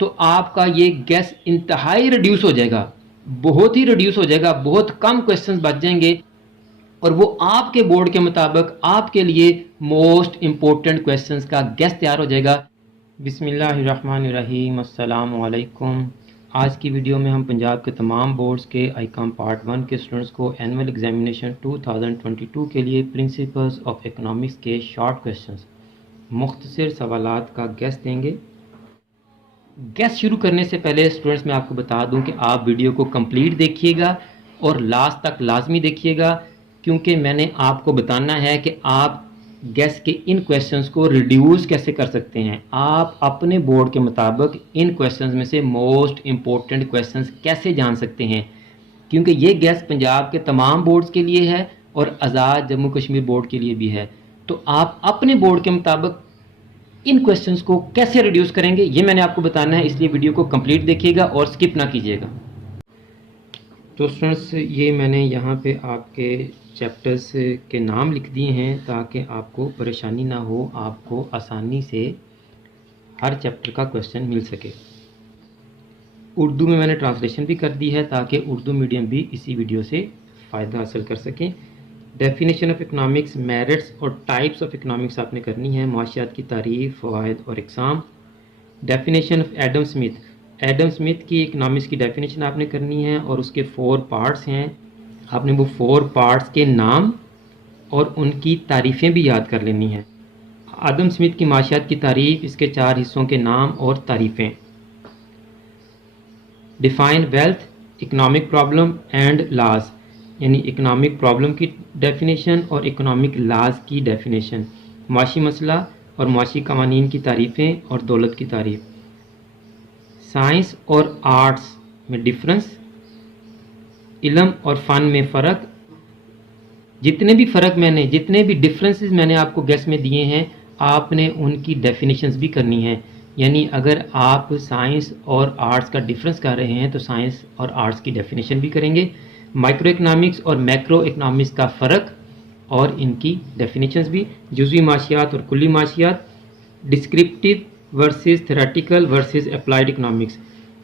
तो आपका ये गैस इंतहाई रिड्यूस हो जाएगा, बहुत ही रिड्यूस हो जाएगा, बहुत कम क्वेश्चंस बच जाएंगे और वो आपके बोर्ड के मुताबिक आपके लिए मोस्ट इम्पोर्टेंट क्वेश्चंस का गैस तैयार हो जाएगा। बिस्मिल्लाहिर्रहमानिर्रहीम, अस्सलाम वालेकुम। आज की वीडियो में हम पंजाब के तमाम बोर्ड्स के आईकॉम पार्ट 1 के स्टूडेंट्स को एनुअल एग्जामिनेशन 2022 के लिए प्रिंसिपल्स ऑफ इकोनॉमिक्स के शॉर्ट क्वेश्चंस मुख्तसर सवालात का गैस देंगे। गैस शुरू करने से पहले स्टूडेंट्स मैं आपको बता दूं कि आप वीडियो को कंप्लीट देखिएगा और लास्ट तक लाजमी देखिएगा, क्योंकि मैंने आपको बताना है कि आप गैस के इन क्वेश्चंस को रिड्यूस कैसे कर सकते हैं। आप अपने बोर्ड के मुताबिक इन क्वेश्चंस में से मोस्ट इम्पोर्टेंट क्वेश्चंस कैसे जान सकते हैं, क्योंकि ये गैस पंजाब के तमाम बोर्ड्स के लिए है और आज़ाद जम्मू कश्मीर बोर्ड के लिए भी है। तो आप अपने बोर्ड के मुताबिक इन क्वेश्चंस को कैसे रिड्यूस करेंगे ये मैंने आपको बताना है, इसलिए वीडियो को कंप्लीट देखिएगा और स्किप ना कीजिएगा। तो स्टूडेंट्स, ये मैंने यहाँ पे आपके चैप्टर्स के नाम लिख दिए हैं ताकि आपको परेशानी ना हो, आपको आसानी से हर चैप्टर का क्वेश्चन मिल सके। उर्दू में मैंने ट्रांसलेशन भी कर दी है ताकि उर्दू मीडियम भी इसी वीडियो से फ़ायदा हासिल कर सकें। डेफिनेशन ऑफ इकनॉमिक्स, मेरिट्स और टाइप्स ऑफ इकनॉमिक्स आपने करनी है, माशियात की तारीफ, फ़वाइद और इकसाम। Definition of Adam Smith, Adam Smith की इकनॉमिक्स की डेफिनेशन आपने करनी है और उसके 4 पार्ट्स हैं। आपने वो 4 पार्ट्स के नाम और उनकी तारीफ़ें भी याद कर लेनी है। आदम स्मिथ की माशियात की तारीफ, इसके 4 हिस्सों के नाम और तारीफ़ें। Define wealth, economic problem and laws, यानी इकनॉमिक प्रॉब्लम की डेफिनेशन और इकनॉमिक लाज की डेफिनेशन। माशी मसला और माशी कवानीन की तारीफ़ें और दौलत की तारीफ़। साइंस और आर्ट्स में डिफरेंस, इल्म और फ़न में फ़र्क। जितने भी डिफरेंसेस मैंने आपको गैस में दिए हैं, आपने उनकी डेफिनेशंस भी करनी है। यानी अगर आप साइंस और आर्ट्स का डिफरेंस कर रहे हैं तो साइंस और आर्ट्स की डेफिनेशन भी करेंगे। माइक्रो इकनॉमिक्स और मैक्रो इकनॉमिक्स का फ़र्क और इनकी डेफिनेशंस भी। जुज़वी माशियात और कुल्ली माशियात। Descriptive versus theoretical versus applied economics,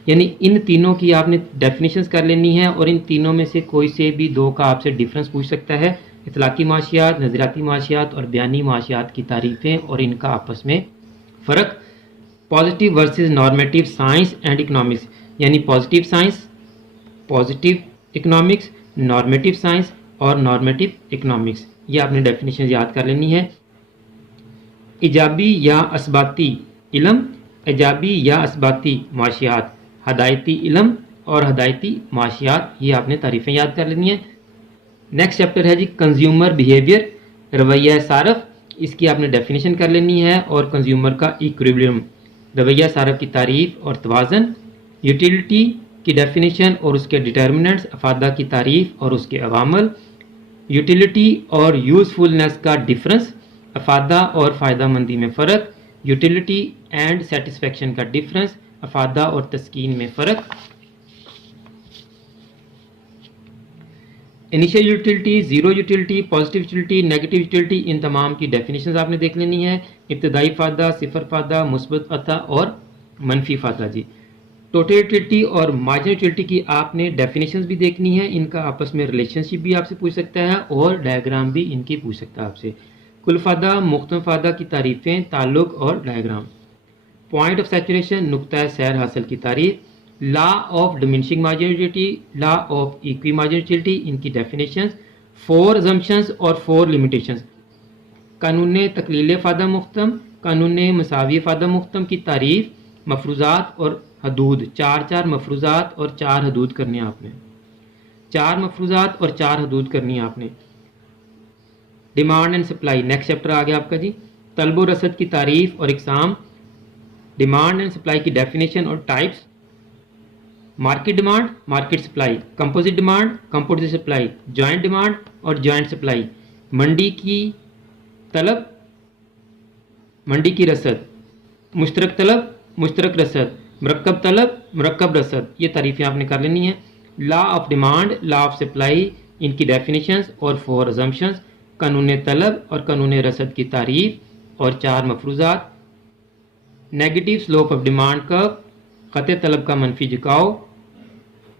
यानी इन तीनों की आपने डेफिनेशंस कर लेनी है और इन तीनों में से कोई से भी 2 का आपसे डिफरेंस पूछ सकता है। इतलाकी माशियात, नज़रियाती माशियात और बयानी माशियात की तारीफ़ें और इनका आपस में फ़र्क। Positive versus normative science and economics, यानी positive science, positive economics, normative science और नॉर्मेटिव इकनॉमिक्स, ये आपने डेफिनेशन याद कर लेनी है। इजाबी या असबाती इल्म, इजाबी या असबाती माशियात, हदायती इल्म और हदायती माशियात, ये आपने तारीफ़ें याद कर लेनी है। नेक्स्ट चैप्टर है जी कंज्यूमर बिहेवियर, रवैया सारफ, इसकी आपने डेफिनेशन कर लेनी है और कंज्यूमर का इक्विलिब्रियम, रवैया सारफ की तारीफ़ और तवाज़न। यूटिलिटी की डेफिनेशन और उसके डिटर्मिनेंट्स, अफादा की तारीफ़ और उसके अवामल। यूटिलिटी और यूज़फुलनेस का डिफरेंस, अफादा और फ़ायदामंदी में फ़र्क। यूटिलिटी एंड सेटिस्फेक्शन का डिफरेंस, अफादा और तस्कीन में फ़र्क। Initial utility, zero utility, positive utility, negative utility, इन तमाम की डेफिनेशंस आपने देख लेनी है। इब्तदाई फ़ायदा, सिफर फ़ायदा, मुस्बत अता और मनफी फ़ायदा जी। टोटल यूटिलिटी और मार्जिनल यूटिलिटी की आपने डेफिनेशंस भी देखनी है, इनका आपस में रिलेशनशिप भी आपसे पूछ सकता है और डायग्राम भी इनकी पूछ सकता है आपसे। कुल फ़ायदा, मुख्तम फ़ायदा की तारीफ़ें, ताल्लुक़ और डायग्राम। पॉइंट ऑफ सैचुरेशन, नुक्ता सैर हासिल की तारीफ़। Law of diminishing marginality, law of equi marginality, इनकी डेफिनेशंस। 4 अजम्पशंस और 4 लिमिटेशंस। कानून तकलील फ़ायदा मुख्तम, कानून मसावी फ़ायदा मुख्तम की तारीफ़। मफरूज़ात और हदूद, 4 मफरूज़ात और 4 हदूद करनी है आपने, 4 मफरूज़ात और 4 हदूद करनी है आपने। Demand and supply, next chapter आ गया आपका जी। तलब व रसद की तारीफ़ और इकसाम। डिमांड एंड सप्लाई की डेफिनेशन और types. Market demand, market supply. Composite demand, composite supply. Joint demand और जॉइंट सप्लाई। मंडी की तलब, मंडी की रसद। मुश्तरक तलब, मुश्तरक रसद। मरकब तलब, मरकब रसद, ये तारीफ़ें आपने कर लेनी है। Law of demand, law of supply, इनकी डेफिनेशंस और 4 अजम्पशंस। कानून तलब और कानून रसद की तारीफ़ और 4 मफरूज़ात। Negative slope of demand curve, ख़त तलब का मनफी झुकाव,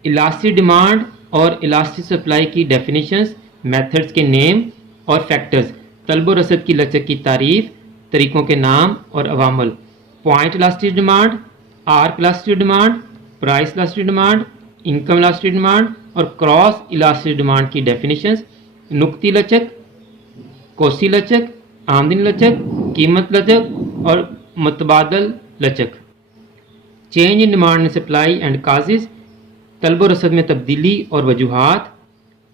इलास्टिक डिमांड और इलास्टिक सप्लाई की डेफिनेशंस, मेथड्स के नेम और फैक्टर्स, तलब और रसद की लचक की तारीफ, तरीक़ों के नाम और अवामल, point elastic demand, arc elastic demand, price elastic demand, income elastic demand और क्रॉस इलास्टिक डिमांड की डेफिनेशंस, नुक्ती लचक, कोसी लचक, आमदनी लचक, कीमत लचक और मुतबादल लचक, change in demand and supply and causes, तलब और रसद में तब्दीली और वजूहात,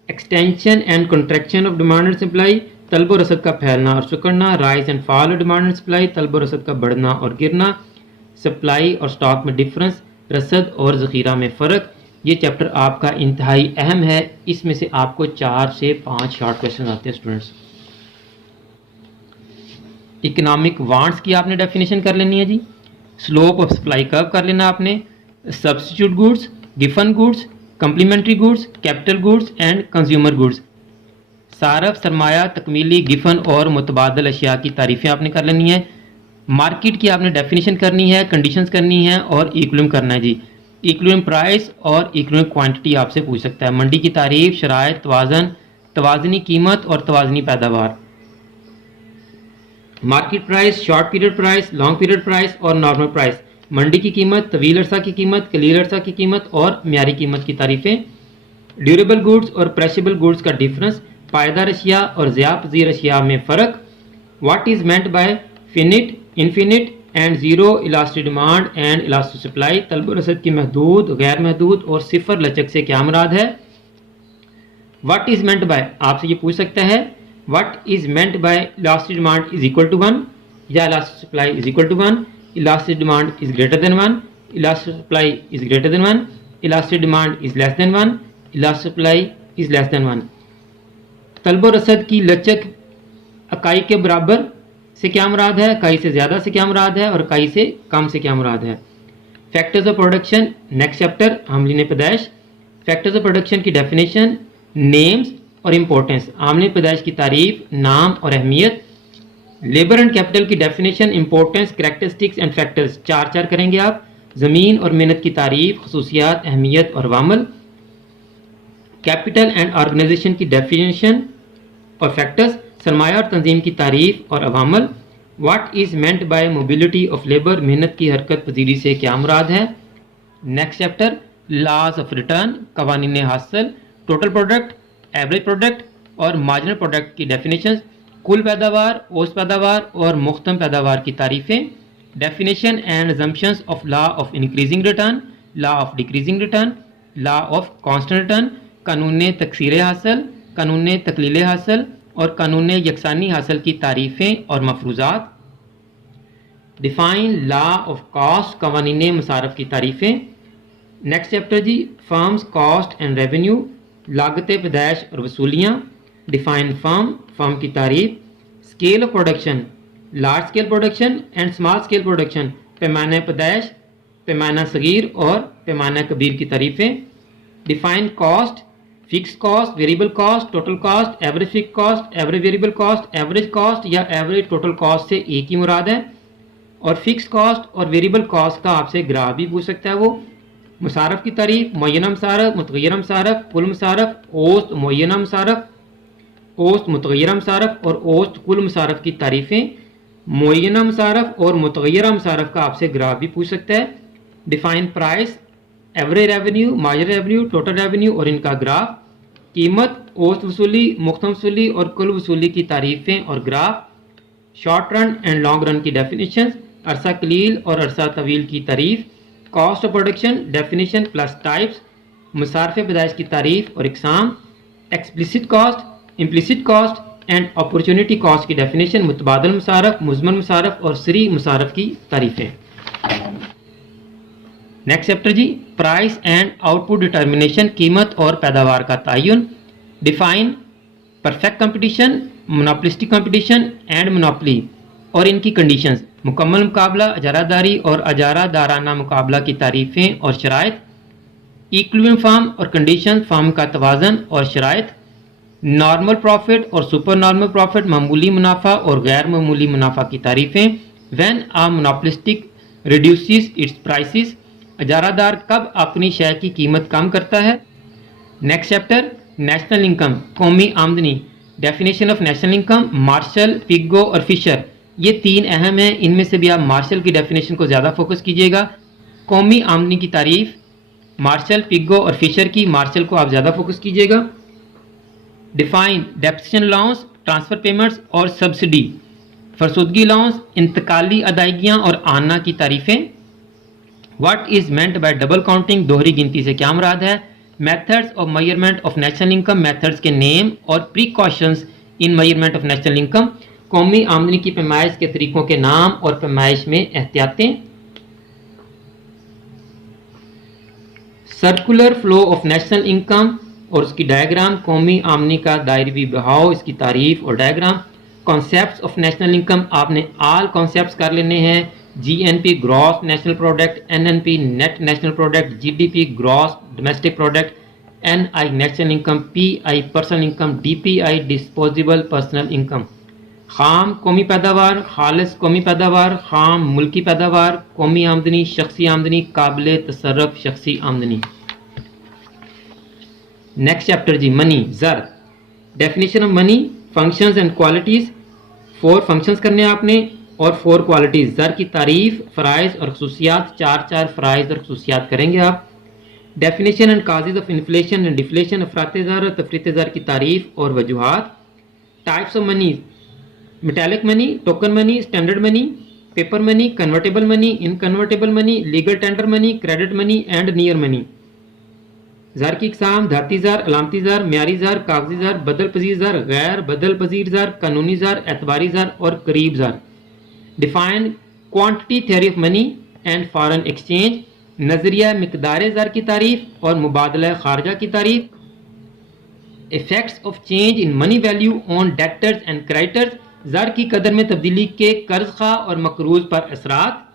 extension and contraction of demand and supply, तलब और रसद का फैलना और सिकुड़ना, rise and fall of demand and supply, तलब और रसद का बढ़ना और गिरना, सप्लाई और स्टॉक में डिफरेंस, रसद और ज़ख़ीरा में फ़र्क। ये चैप्टर आपका इंतहाई अहम है। इसमें से आपको 4 से 5 शॉर्ट क्वेश्चन आते हैं स्टूडेंट्स। इकोनॉमिक वांट्स की आपने डेफिनेशन कर लेनी है जी, स्लोप ऑफ सप्लाई कर्व कर लेना आपने, substitute goods, Giffen goods, complementary goods, capital goods and consumer goods, सारफ, सरमाया, तकमीली, गिफन और मुतबादल अशिया की तारीफ़ें आपने कर लेनी है। मार्केट की आपने डेफिनेशन करनी है, कंडीशंस करनी है और इक्विलिब्रियम करना है जी। इक्विलिब्रियम प्राइस और इक्विलिब्रियम क्वांटिटी आपसे पूछ सकता है। मंडी की तारीफ, शराइत, तवाज़न, तवाज़नी कीमत और तवाज़नी पैदावार, market price, short period price, long period price और नॉर्मल प्राइस, मंडी की कीमत, तवील अरसा की कीमत, कलील अरसा की कीमत और म्यारी कीमत की तारीफ़ें, ड्यूरेबल गुड्स और प्रेशेबल गुड्स का डिफरेंस, पायदार अशिया और ज़िया पज़ीर अशिया में फ़र्क, what is meant bye finite, infinite and zero elastic demand and elastic supply, तलब और रसद की महदूद, गैर महदूद और सिफर लचक से क्या मुराद है। व्हाट इज़ मेंट बाय, आपसे ये पूछ सकता है what is meant by elastic demand is equal to 1 या elastic supply is equal to 1, elastic demand is greater than 1, elastic supply is greater than 1, elastic demand is less than 1, elastic supply is less than 1। तलब और रसद की लचक इकाई के बराबर से क्या मुराद है, इकाई से ज़्यादा से क्या मुराद है और इकाई से कम से क्या मुराद है। Factors of production, next chapter आमलीन पैदाइश, फैक्टर्स ऑफ प्रोडक्शन की डेफिनेशन, नेम्स और इम्पोर्टेंस, आमलीन पैदाइश की तारीफ, नाम और अहमियत, लेबर एंड कैपिटल की definition, importance, characteristics and factors, 4 करेंगे आप। ज़मीन और मेहनत की तारीफ, खसूसियात, अहमियत और वामल, कैपिटल एंड ऑर्गेनाइजेशन की डेफिनेशन और फैक्टर्स, सरमाया और तंजीम की तारीफ और अवामल, what is meant by mobility of labour, मेहनत की हरकत पजीरी से क्या मुराद है। Next chapter laws of return, कवानीन हासिल, टोटल प्रोडक्ट, एवरेज प्रोडक्ट और मार्जिनल प्रोडक्ट की डेफिनेशन, कुल पैदावार, औसत पैदावार और मुख्तम पैदावार की तारीफ़ें, definition and assumptions of law of increasing return, law of decreasing return, law of constant return, कानून तकसीर हासिल, कानून तकलील हासिल और कानून यकसानी हासिल की तारीफ़ें और मफरूज़ात, डिफ़ाइन लॉ ऑफ कॉस्ट, कवानीन मसारफ की तारीफ़ें। नेक्स्ट चैप्टर जी फर्म्स, कॉस्ट एंड रेवेन्यू, लागत पैदाइश और वसूलियाँ, डिफ़ाइन फर्म, फर्म की तारीफ, scale of production, large scale production and small scale production, पैमाना पैदाइश, पैमाना सगीर और पैमाना कबीर की तारीफ़ें, define cost, fixed cost, variable cost, total cost, average fixed cost, average variable cost, average cost या एवरेज टोटल कॉस्ट से एक ही मुराद है। और फिक्स कॉस्ट और वेरिएबल कॉस्ट का आपसे ग्राफ भी पूछ सकता है वो। मुसारफ की तारीफ, मुय्यना मुसारफ, मुतग़य्यर मुसारफ, कुल मुसारफ, औसत मुय्यना मुसारफ, औसत मुतग़य्यर मुसारफ और औसत कुल मुसारफ की तारीफ़ें, मुय्यना मुसारफ और मुतग़य्यर मुसारफ का आपसे ग्राफ भी पूछ सकता है। Define price, average revenue, marginal revenue, total revenue और इनका ग्राफ, कीमत, औसत वसूली, मुख्तम वसूली और कुल वसूली की तारीफ़ें और graph, short run and long run की डेफिनेशन, अरसा कलील और अरसा तवील की तारीफ, cost of production, definition plus types, मुसारफ़े पैदाइश की तारीफ और इकसाम, explicit cost, implicit cost and opportunity cost की डेफिनेशन, मुतबादल मुसारफ, मुज़मन मुसारफ और सरी मुसारफ की तारीफ़ें। नेक्स्ट चैप्टर जी प्राइस एंड आउटपुट डिटर्मिनेशन, कीमत और पैदावार का तयन, define perfect competition, monopolistic competition and monopoly और इनकी कंडीशंस, मुकम्मल मुकाबला, अजारादारी और अजारादाराना मुकाबला की तारीफ़ें और शराइत, इक्विलिब्रियम फार्म और कंडीशन, फार्म का तवाज़न और शराइत, नॉर्मल प्रॉफिट और सुपर नॉर्मल प्रॉफिट, मामूली मुनाफा और गैर मामूली मुनाफा की तारीफ़ें, when a monopolistic reduces its prices, इजारादार कब अपनी शय की कीमत कम करता है। नेक्स्ट चैप्टर नेशनल इनकम, कौमी आमदनी। Definition of national income, Marshall, Pigou और फिशर, ये तीन अहम हैं। इनमें से भी आप मार्शल की डेफिनेशन को ज़्यादा फोकस कीजिएगा। कौमी आमदनी की तारीफ मार्शल, पिगो और फिशर की, मार्शल को आप ज़्यादा फोकस कीजिएगा। Define depreciation allowance, transfer payments और सब्सिडी, फरसुदगी अलाउंस, इंतकाली अदायगियाँ और आना की तारीफ़ें। What is meant by double counting, दोहरी गिनती से क्या मुराद है। Methods of measurement of national income, methods के नेम और precautions in measurement of national income. कौमी आमदनी की पैमाइश के तरीकों के नाम और पैमाइश में एहतियातें। Circular flow of national income और उसकी डायग्राम, कौमी आमदनी का दायरवी बहाव, इसकी तारीफ और diagram. Concepts of national income, आपने ऑल कॉन्सेप्ट्स कर लेने हैं। GNP gross national product, NNP net national product, GDP gross domestic product, NI national income, PI personal income, DPI disposable personal income. खाम कौमी पैदावार, खालिस कौमी पैदावार, खाम मुल्की पैदावार, कौमी आमदनी, शख्सी आमदनी, काबिल तसर्रफ शख्सी आमदनी। नेक्स्ट चैप्टर जी मनी, ज़र। Definition of money, functions and qualities. 4 functions करने हैं आपने और 4 क्वालिटीज़। ज़र की तारीफ, फ़राइज़ और खसूसियात, 4 फ़राइज़ और खसूसियात करेंगे आप। Definition and causes of inflation and deflation, अफराते ज़र और तफरीते ज़र की तारीफ और वजूहात। Types of money, metallic money, token money, standard money, paper money, convertible money, inconvertible money, legal tender money, credit money and near money. ज़र की इकसाम, धाती ज़र, अलामती ज़र, म्यारी ज़र, कागजी ज़र, बदल पजीर ज़र, गैर बदल पजीर ज़र, कानूनी ज़र, एतबारी ज़र और करीब ज़र। Define quantity theory of money and foreign exchange, नज़रिया मिकदार ज़र की तारीफ और मुबादला खारजा की तारीफ। Effects of change in money value on debtors and creditors, ज़र की कदर में तब्दीली के कर्ज खा और मकरूज पर असरात।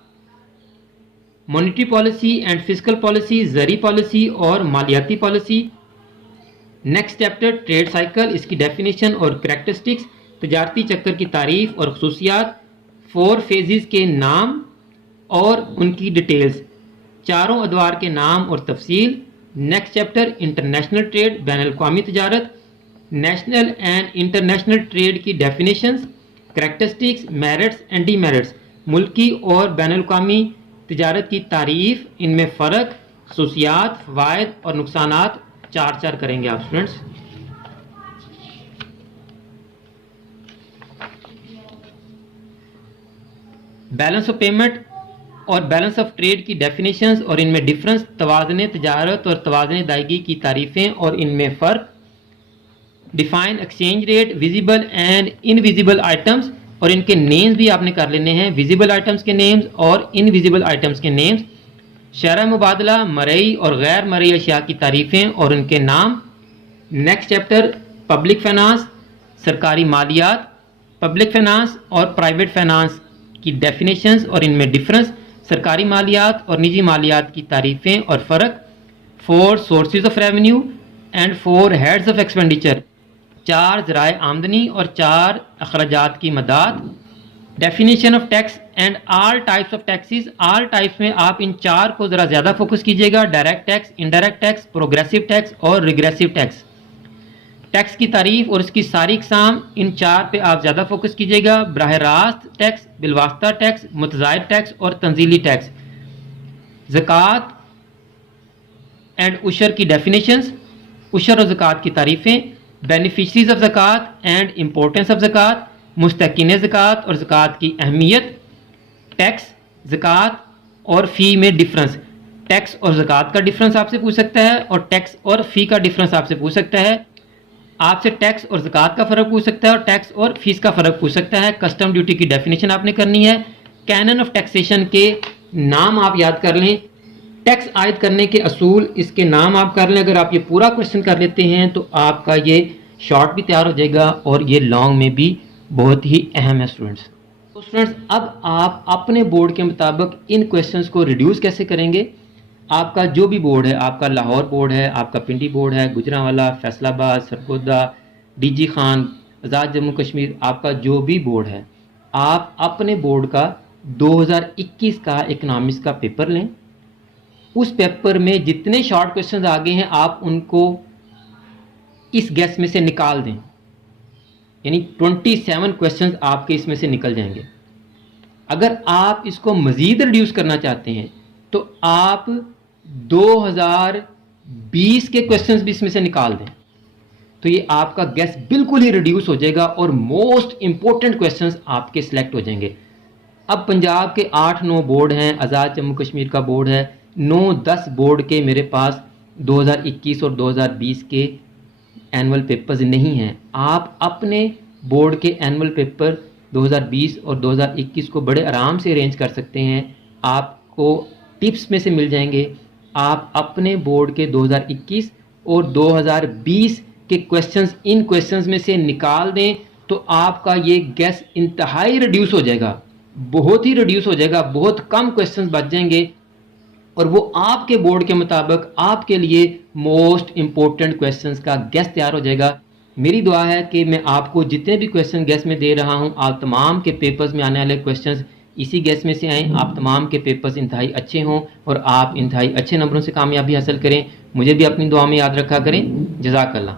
Monetary policy and physical policy, ज़री पॉलिसी और मालियाती policy. Next chapter trade cycle, इसकी डेफिनेशन और करैक्टरिस्टिक्स, तजारती चक्कर की तारीफ और खसूसियात, 4 फेजेस के नाम और उनकी डिटेल्स, चारों अदवार के नाम और तफसील। नेक्स्ट चैप्टर इंटरनेशनल ट्रेड, बैनुल-अक़वामी तजारत, नेशनल एंड इंटरनेशनल ट्रेड की definitions, characteristics, merits and demerits, मुल्की और बैनुल-अक़वामी तिजारत की तारीफ, इनमें फ़र्क, खसूसियात, फ़वाइद और नुकसानात, 4 करेंगे आप स्टूडेंट्स। बैलेंस ऑफ पेमेंट और बैलेंस ऑफ ट्रेड की डेफिनेशंस और इनमें डिफरेंस, तवाज़ुन तिजारत और तवाज़ुन अदायगी की तारीफ़ें और इनमें फ़र्क। Define exchange rate, visible and invisible items और इनके नेम्स भी आपने कर लेने हैं, विजिबल आइटम्स के नेम्स और इनविजिबल आइटम्स के नेम्स। शरह मुबादला, मरई और गैर मरई अशिया की तारीफ़ें और उनके नाम। नेक्स्ट चैप्टर पब्लिक फाइनेंस, सरकारी मालियात, पब्लिक फाइनेंस और प्राइवेट फाइनेंस की डेफिनेशंस और इनमें डिफरेंस, सरकारी मालियात और निजी मालियात की तारीफ़ें और फ़र्क। 4 sources of revenue and 4 heads of expenditure, 4 ज़राए आमदनी और 4 अखराजात की मदाद। Definition of tax and all types of taxes, all types में आप इन 4 को ज़रा ज़्यादा फोकस कीजिएगा, direct tax, indirect tax, progressive tax और रिग्रेसिव टैक्स। टैक्स की तारीफ और इसकी सारी इकसाम, इन 4 पे आप ज़्यादा फोकस कीजिएगा, बराह रास्त टैक्स, बिलवास्ता टैक्स, मुतज़ायद टैक्स और तंजीली टैक्स। ज़कात एंड उशर की डेफिनेशंस, उशर और ज़कात की तारीफ़ें, बेनिफिशरीज ऑफ ज़कात एंड इम्पोर्टेंस ऑफ ज़कात, मुस्तकिन ज़कात और ज़कात की अहमियत। टैक्स, ज़कात और फ़ी में डिफरेंस, टैक्स और ज़कात का डिफरेंस आपसे पूछ सकता है और टैक्स और फ़ी का डिफरेंस आपसे पूछ सकता है। आपसे टैक्स और ज़कात का फ़र्क पूछ सकता है और टैक्स और फीस का फ़र्क पूछ सकता है। कस्टम ड्यूटी की डेफिनेशन आपने करनी है। कैनन ऑफ टैक्सेशन के नाम आप याद कर लें, टैक्स आयद करने के असूल, इसके नाम आप कर लें। अगर आप ये पूरा क्वेश्चन कर लेते हैं तो आपका ये शॉर्ट भी तैयार हो जाएगा और ये लॉन्ग में भी बहुत ही अहम है स्टूडेंट्स। तो स्टूडेंट्स अब आप अपने बोर्ड के मुताबिक इन क्वेश्चंस को रिड्यूस कैसे करेंगे। आपका जो भी बोर्ड है, आपका लाहौर बोर्ड है, आपका पिंडी बोर्ड है, गुजरांवाला, फैसलाबाद, सरगोदा, डीजी खान, आज़ाद जम्मू कश्मीर, आपका जो भी बोर्ड है, आप अपने बोर्ड का 2021 का इकनॉमिक्स का पेपर लें उस पेपर में जितने शॉर्ट क्वेश्चंस आ गए हैं आप उनको इस गैस में से निकाल दें, यानी 27 क्वेश्चंस आपके इसमें से निकल जाएंगे। अगर आप इसको मज़ीद रिड्यूस करना चाहते हैं तो आप 2020 के क्वेश्चंस भी इसमें से निकाल दें, तो ये आपका गैस बिल्कुल ही रिड्यूस हो जाएगा और मोस्ट इंपॉर्टेंट क्वेश्चंस आपके सिलेक्ट हो जाएंगे। अब पंजाब के 8-9 बोर्ड हैं, आज़ाद जम्मू कश्मीर का बोर्ड है, 9-10 बोर्ड के मेरे पास 2021 और 2020 के एनुअल पेपर्स नहीं हैं। आप अपने बोर्ड के एनुअल पेपर 2020 और 2021 को बड़े आराम से अरेंज कर सकते हैं, आपको टिप्स में से मिल जाएंगे। आप अपने बोर्ड के 2021 और 2020 के क्वेश्चंस इन क्वेश्चंस में से निकाल दें तो आपका ये गैस इंतहाई रिड्यूस हो जाएगा, बहुत ही रिड्यूस हो जाएगा, बहुत कम क्वेश्चंस बच जाएंगे और वो आपके बोर्ड के मुताबिक आपके लिए मोस्ट इंपॉर्टेंट क्वेश्चंस का गैस तैयार हो जाएगा। मेरी दुआ है कि मैं आपको जितने भी क्वेश्चन गैस में दे रहा हूं, आप तमाम के पेपर्स में आने वाले क्वेश्चंस इसी गैस में से आएँ, आप तमाम के पेपर्स इंतहाई अच्छे हों और आप इंतहाई अच्छे नंबरों से कामयाबी हासिल करें। मुझे भी अपनी दुआ में याद रखा करें। जज़ाकल्लाह।